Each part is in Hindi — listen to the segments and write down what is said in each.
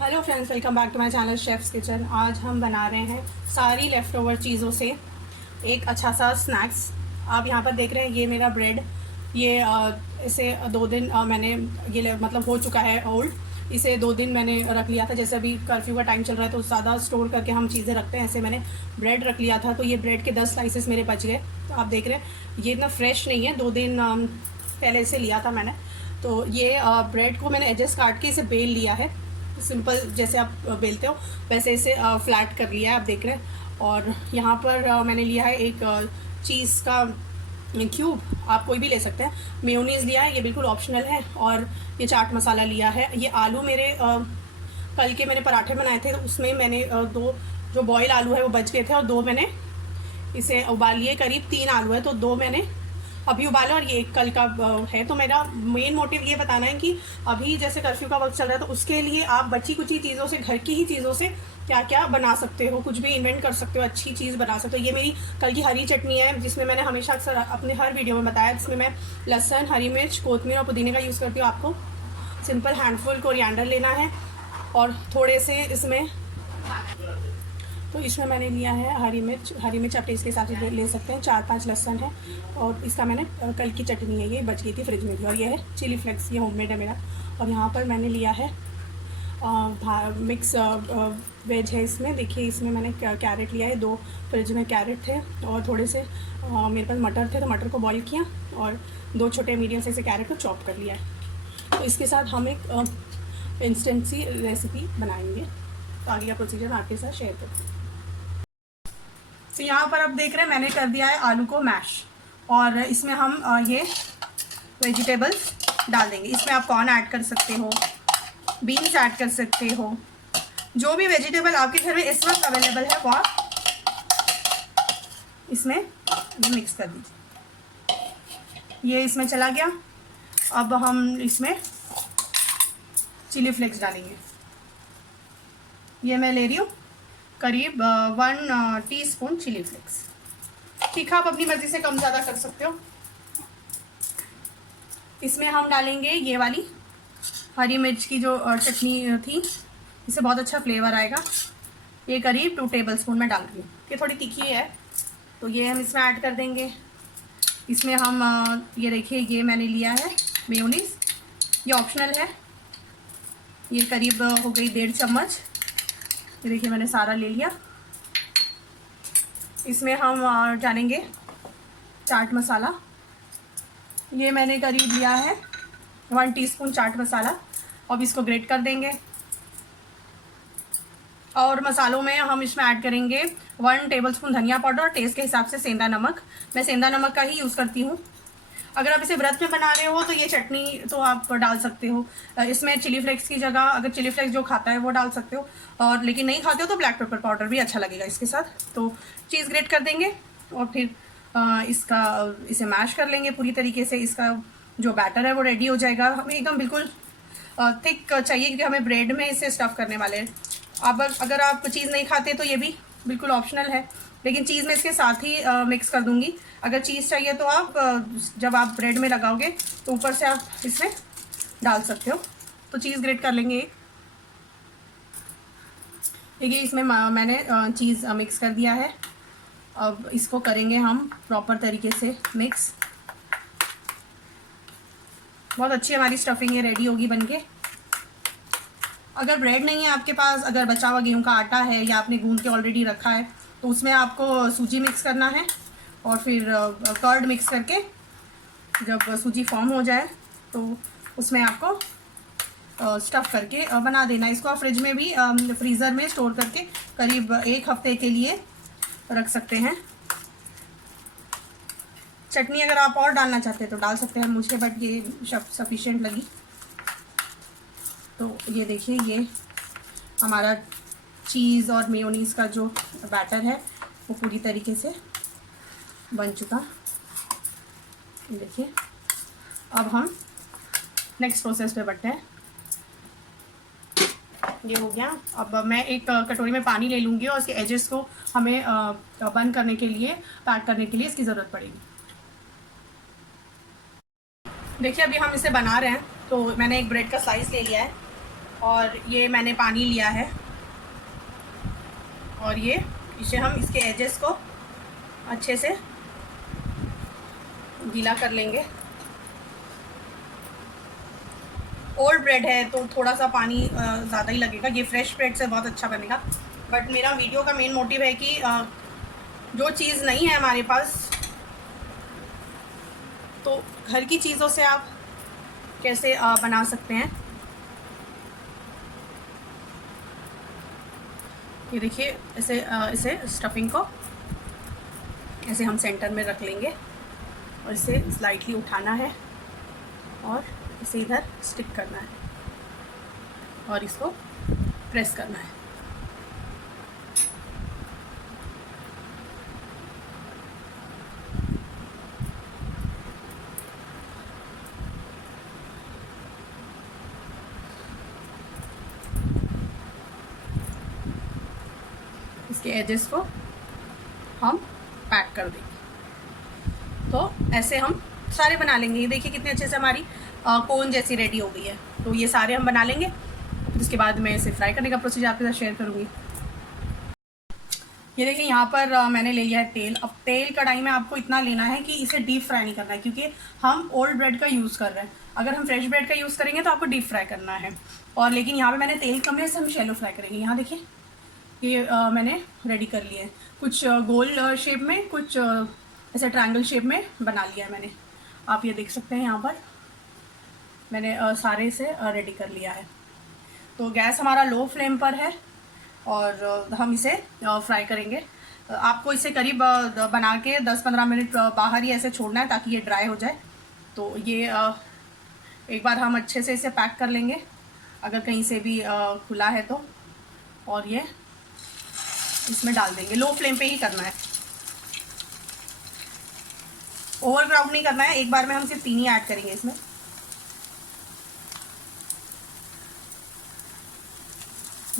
Hello friends, welcome back to my channel chef's kitchen. आज हम बना रहे हैं सारी लेफ़्ट ओवर चीज़ों से एक अच्छा सा स्नैक्स। आप यहाँ पर देख रहे हैं, ये मेरा ब्रेड, ये इसे 2 दिन मैंने ये मतलब हो चुका है ओल्ड। इसे 2 दिन मैंने रख लिया था। जैसे अभी कर्फ्यू का टाइम चल रहा है तो ज़्यादा स्टोर करके हम चीज़ें रखते हैं, ऐसे मैंने ब्रेड रख लिया था। तो ये ब्रेड के 10 स्लाइसेस मेरे बच गए। तो आप देख रहे हैं ये इतना फ्रेश नहीं है, 2 दिन पहले से लिया था मैंने। तो ये ब्रेड को मैंने एजेस काट के इसे बेल लिया है, सिंपल जैसे आप बेलते हो वैसे इसे फ्लैट कर लिया है, आप देख रहे हैं। और यहाँ पर मैंने लिया है एक चीज़ का क्यूब, आप कोई भी ले सकते हैं। मेयोनीज़ लिया है, ये बिल्कुल ऑप्शनल है। और ये चाट मसाला लिया है। ये आलू मेरे कल के मैंने पराठे बनाए थे, तो उसमें मैंने 2 जो बॉयल आलू है वो बच गए थे और 2 मैंने इसे उबाल लिए। करीब 3 आलू है तो 2 मैंने अभी उबाला और ये एक कल का है। तो मेरा मेन मोटिव ये बताना है कि अभी जैसे कर्फ्यू का वक्त चल रहा है तो उसके लिए आप बची कुची चीज़ों से, घर की ही चीज़ों से क्या क्या बना सकते हो, कुछ भी इन्वेंट कर सकते हो, अच्छी चीज़ बना सकते हो। ये मेरी कल की हरी चटनी है, जिसमें मैंने हमेशा अक्सर अपने हर वीडियो में बताया, जिसमें मैं लहसुन, हरी मिर्च, कोतमीर और पुदीने का यूज़ करती हूँ। आपको सिंपल हैंडफुल कोरिएंडर लेना है और थोड़े से इसमें, तो इसमें मैंने लिया है हरी मिर्च आप टेस्ट के हिसाब से ले सकते हैं। 4-5 लहसुन है और इसका मैंने कल की चटनी है, ये बच गई थी फ्रिज में भी। और ये है चिली फ्लेक्स, ये होममेड है मेरा। और यहाँ पर मैंने लिया है मिक्स वेज है इसमें। देखिए इसमें मैंने कैरेट लिया है, 2 फ्रिज में कैरेट थे और थोड़े से मेरे पास मटर थे, तो मटर को बॉईल किया और 2 छोटे मीडियम से कैरेट को चॉप कर लिया है। तो इसके साथ हम एक इंस्टेंट सी रेसिपी बनाएंगे। तो आगे का प्रोसीजर मैं आपके साथ शेयर करती हूँ। तो यहाँ पर आप देख रहे हैं मैंने कर दिया है आलू को मैश, और इसमें हम ये वेजिटेबल्स डाल देंगे। इसमें आप कॉर्न ऐड कर सकते हो, बीन्स ऐड कर सकते हो, जो भी वेजिटेबल आपके घर में इस वक्त अवेलेबल है वो आप इसमें मिक्स कर दीजिए। ये इसमें चला गया। अब हम इसमें चिली फ्लेक्स डालेंगे। ये मैं ले रही हूँ करीब 1 टीस्पून चिली फ्लेक्स। तीखा आप अपनी मर्ज़ी से कम ज़्यादा कर सकते हो। इसमें हम डालेंगे ये वाली हरी मिर्च की जो चटनी थी, इससे बहुत अच्छा फ्लेवर आएगा। ये करीब 2 टेबलस्पून मैं डाल रही हूँ, ये थोड़ी तीखी है तो ये हम इसमें ऐड कर देंगे। इसमें हम ये देखिए, ये मैंने लिया है मेयोनीज़, ये ऑप्शनल है। ये करीब हो गई 1.5 चम्मच। ये देखिए मैंने सारा ले लिया। इसमें हम डालेंगे चाट मसाला, ये मैंने करीब लिया है 1 टीस्पून चाट मसाला। अब इसको ग्रेट कर देंगे। और मसालों में हम इसमें ऐड करेंगे 1 टेबलस्पून धनिया पाउडर और टेस्ट के हिसाब से सेंधा नमक। मैं सेंधा नमक का ही यूज़ करती हूँ। अगर आप इसे व्रत में बना रहे हो तो ये चटनी तो आप डाल सकते हो। इसमें चिली फ्लेक्स की जगह अगर चिली फ्लेक्स जो खाता है वो डाल सकते हो, और लेकिन नहीं खाते हो तो ब्लैक पेपर पाउडर भी अच्छा लगेगा इसके साथ। तो चीज़ ग्रेट कर देंगे और फिर इसे मैश कर लेंगे पूरी तरीके से। इसका जो बैटर है वो रेडी हो जाएगा। हमें एकदम बिल्कुल थिक चाहिए क्योंकि हमें ब्रेड में इसे स्टफ़ करने वाले हैं। अब अगर आप चीज़ नहीं खाते तो ये भी बिल्कुल ऑप्शनल है, लेकिन चीज़ मैं इसके साथ ही मिक्स कर दूंगी। अगर चीज़ चाहिए तो आप जब आप ब्रेड में लगाओगे तो ऊपर से आप इसमें डाल सकते हो। तो चीज़ ग्रेट कर लेंगे। देखिए इसमें मैंने चीज़ मिक्स कर दिया है। अब इसको करेंगे हम प्रॉपर तरीके से मिक्स। बहुत अच्छी हमारी स्टफिंग ये रेडी होगी बनके। अगर ब्रेड नहीं है आपके पास, अगर बचा हुआ गेहूं का आटा है या आपने गूंद के ऑलरेडी रखा है, तो उसमें आपको सूजी मिक्स करना है और फिर कर्ड मिक्स करके जब सूजी फॉर्म हो जाए तो उसमें आपको स्टफ़ करके बना देना। इसको आप फ्रिज में भी फ्रीज़र में स्टोर करके करीब 1 हफ्ते के लिए रख सकते हैं। चटनी अगर आप और डालना चाहते हैं तो डाल सकते हैं, मुझे बट ये सफिशिएंट लगी। तो ये देखिए, ये हमारा चीज़ और मेयोनीज़ का जो बैटर है वो पूरी तरीके से बन चुका। देखिए अब हम नेक्स्ट प्रोसेस पे बढ़ते हैं। ये हो गया। अब मैं एक कटोरी में पानी ले लूँगी और इसके एजेस को हमें बंद करने के लिए, पैक करने के लिए इसकी ज़रूरत पड़ेगी। देखिए अभी हम इसे बना रहे हैं। तो मैंने एक ब्रेड का स्लाइस ले लिया है और ये मैंने पानी लिया है और ये इसे हम इसके एजेस को अच्छे से गीला कर लेंगे। ओल्ड ब्रेड है तो थोड़ा सा पानी ज़्यादा ही लगेगा, ये फ्रेश ब्रेड से बहुत अच्छा बनेगा। बट मेरा वीडियो का मेन मोटिव है कि जो चीज़ नहीं है हमारे पास, तो घर की चीज़ों से आप कैसे बना सकते हैं। ये देखिए ऐसे इसे स्टफिंग को ऐसे हम सेंटर में रख लेंगे और इसे स्लाइटली उठाना है और इसे इधर स्टिक करना है और इसको प्रेस करना है। इसके एजेस को हम पैक कर देंगे। तो ऐसे हम सारे बना लेंगे। ये देखिए कितने अच्छे से हमारी कोन जैसी रेडी हो गई है। तो ये सारे हम बना लेंगे, फिर उसके बाद मैं इसे फ्राई करने का प्रोसीजर आपके साथ शेयर करूँगी। ये देखिए यहाँ पर मैंने ले लिया है तेल। अब तेल कढ़ाई में आपको इतना लेना है कि इसे डीप फ्राई नहीं करना है, क्योंकि हम ओल्ड ब्रेड का यूज़ कर रहे हैं। अगर हम फ्रेश ब्रेड का यूज़ करेंगे तो आपको डीप फ्राई करना है। और लेकिन यहाँ पे मैंने तेल कम है, इसे हम शैलो फ्राई करेंगे। यहाँ देखिए ये मैंने रेडी कर लिए हैं, कुछ गोल शेप में, कुछ ऐसे ट्रायंगल शेप में बना लिया है मैंने। आप ये देख सकते हैं यहाँ पर मैंने सारे से रेडी कर लिया है। तो गैस हमारा लो फ्लेम पर है और हम इसे फ्राई करेंगे। आपको इसे करीब बना के 10-15 मिनट बाहर ही ऐसे छोड़ना है ताकि ये ड्राई हो जाए। तो ये एक बार हम अच्छे से इसे पैक कर लेंगे अगर कहीं से भी खुला है तो, और ये इसमें डाल देंगे। लो फ्लेम पे ही करना है, ओवर क्राउड नहीं करना है। एक बार में हम सिर्फ 3 ही ऐड करेंगे इसमें।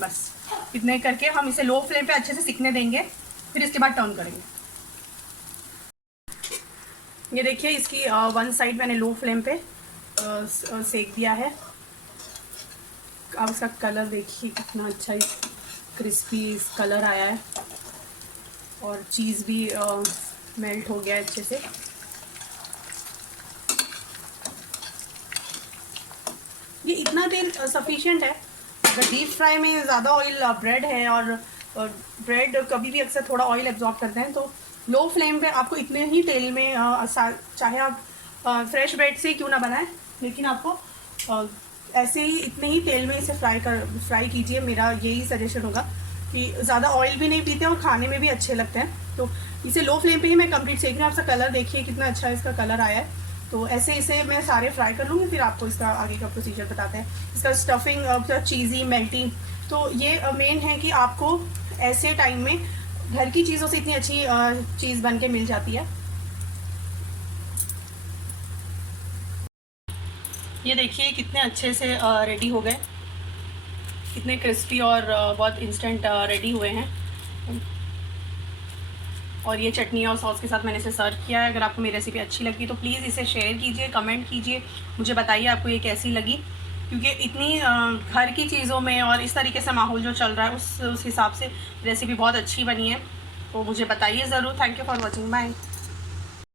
बस इतने करके हम इसे लो फ्लेम पे अच्छे से सिकने देंगे, फिर इसके बाद टर्न करेंगे। ये देखिए इसकी वन साइड मैंने लो फ्लेम पे सेक दिया है। अब इसका कलर देखिए कितना अच्छा क्रिस्पी कलर आया है और चीज़ भी मेल्ट हो गया है अच्छे से। ये इतना तेल सफिशिएंट है। अगर डीप फ्राई में ज़्यादा ऑयल ब्रेड है और ब्रेड कभी भी अक्सर थोड़ा ऑयल एब्जॉर्ब करते हैं, तो लो फ्लेम पे आपको इतने ही तेल में चाहे आप फ्रेश ब्रेड से क्यों ना बनाएं, लेकिन आपको ऐसे ही इतने ही तेल में इसे फ्राई कीजिए। मेरा यही सजेशन होगा कि ज़्यादा ऑयल भी नहीं पीते और खाने में भी अच्छे लगते हैं। तो इसे लो फ्लेम पे ही मैं कंप्लीट सेक रही हूँ। आपका कलर देखिए कितना अच्छा इसका कलर आया है। तो ऐसे इसे मैं सारे फ्राई कर लूँगी, फिर आपको इसका आगे का प्रोसीजर बताते हैं। इसका स्टफिंग चीज़ी मेल्टिंग, तो ये मेन है कि आपको ऐसे टाइम में घर की चीज़ों से इतनी अच्छी चीज़ बन के मिल जाती है। ये देखिए कितने अच्छे से रेडी हो गए, कितने क्रिस्पी और बहुत इंस्टेंट रेडी हुए हैं। और ये चटनी और सॉस के साथ मैंने इसे सर्व किया है। अगर आपको मेरी रेसिपी अच्छी लगी तो प्लीज़ इसे शेयर कीजिए, कमेंट कीजिए, मुझे बताइए आपको ये कैसी लगी। क्योंकि इतनी घर की चीज़ों में और इस तरीके से माहौल जो चल रहा है उस हिसाब से रेसिपी बहुत अच्छी बनी है। तो मुझे बताइए ज़रूर। Thank you for watching, bye.